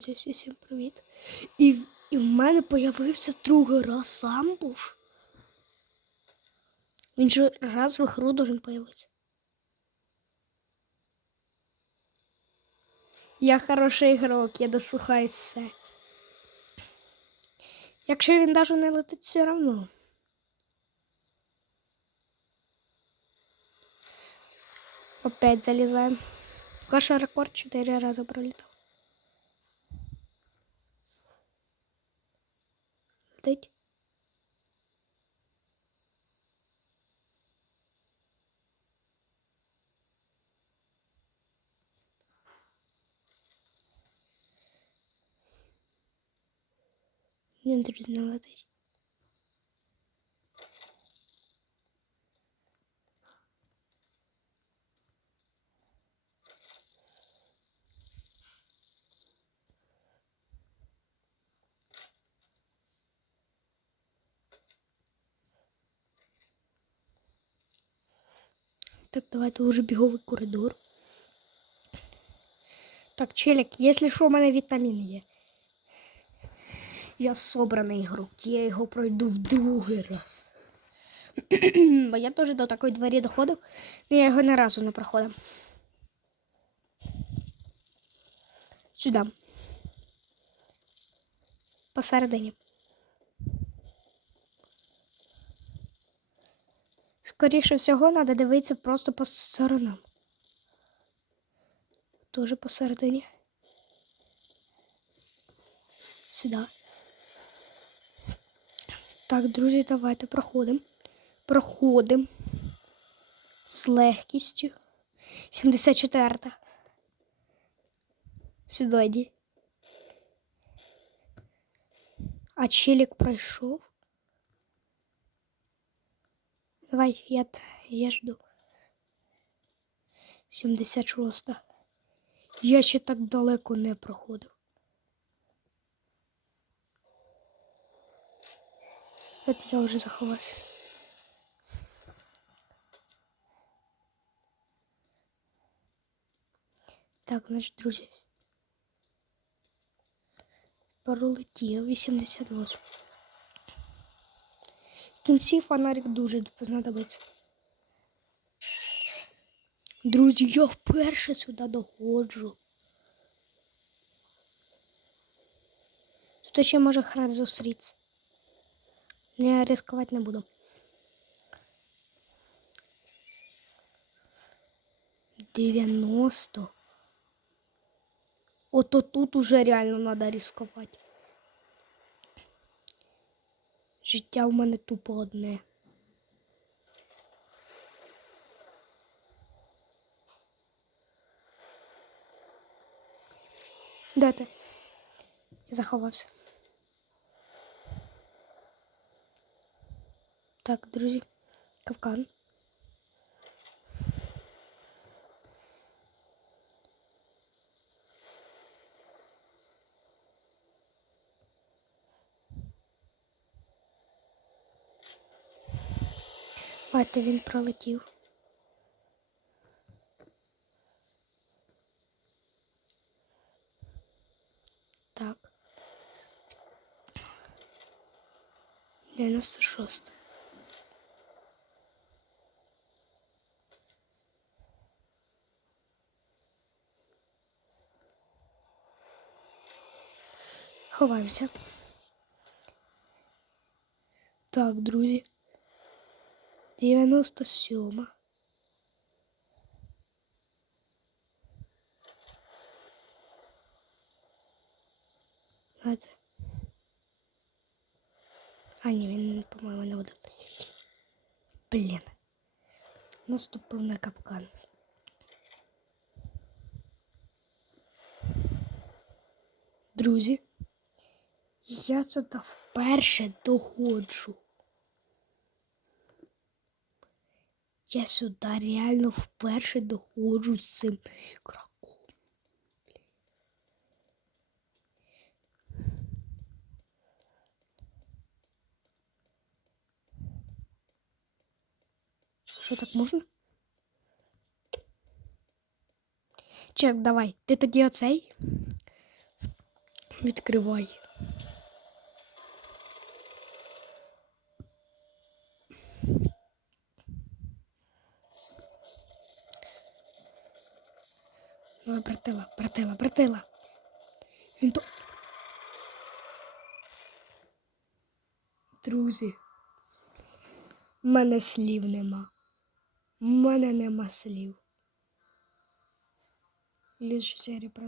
Друзі, Всім привіт. І, і в мене появився другий раз самбуш. Він же раз в ігру должен появитися. Я хороший ігрок, я дослухаюсь все. Якщо він навіть не летить, все одно. Опять залізаємо. Каша рекорд 4 рази пролітав. Летить. Не летить. Так, давайте уже біговий коридор. Так, челік, якщо що, у мене вітаміни є. Я собраний ігрок, я його пройду в другий раз. Бо я теж до такої двері доходив, але я його ні разу не проходив. Сюди. Посередині. Скоріше всього, треба дивитися просто по сторонам. Тоже посередині. Сюди. Так, друзі, давайте проходимо. Проходимо. З легкістю. 74. Сюди йди. А челік пройшов. Давай, я, я жду. 76. Я ще так далеко не проходив. От я вже заховався. Так, значить, друзі. Пролетів 88. Кінці фонарик дуже знадобиться. Друзі, я вперше сюди доходжу. Тут ще може храд зустрітися. Не ризикувати не буду. Дев'яносто. Ото тут уже реально треба ризикувати. Життя в мене тупо одне. Де ти? Я заховався. Так, друзі, капкан. Бачите, він пролетів. Так. 96. Ховаємося. Так, друзі. 97. Знаєте. А, ні, він, по-моєму, не буде. Блін. Наступив на капкан. Друзі, я сюди вперше доходжу. Я сюди реально вперше доходжу з цим краком. Що так можна? Чек, давай. Ти тоді оцей? Відкривай. Ну, братила, братила, братила. Він то. Друзі. В мене слів нема. В мене нема слів. Ліж серії про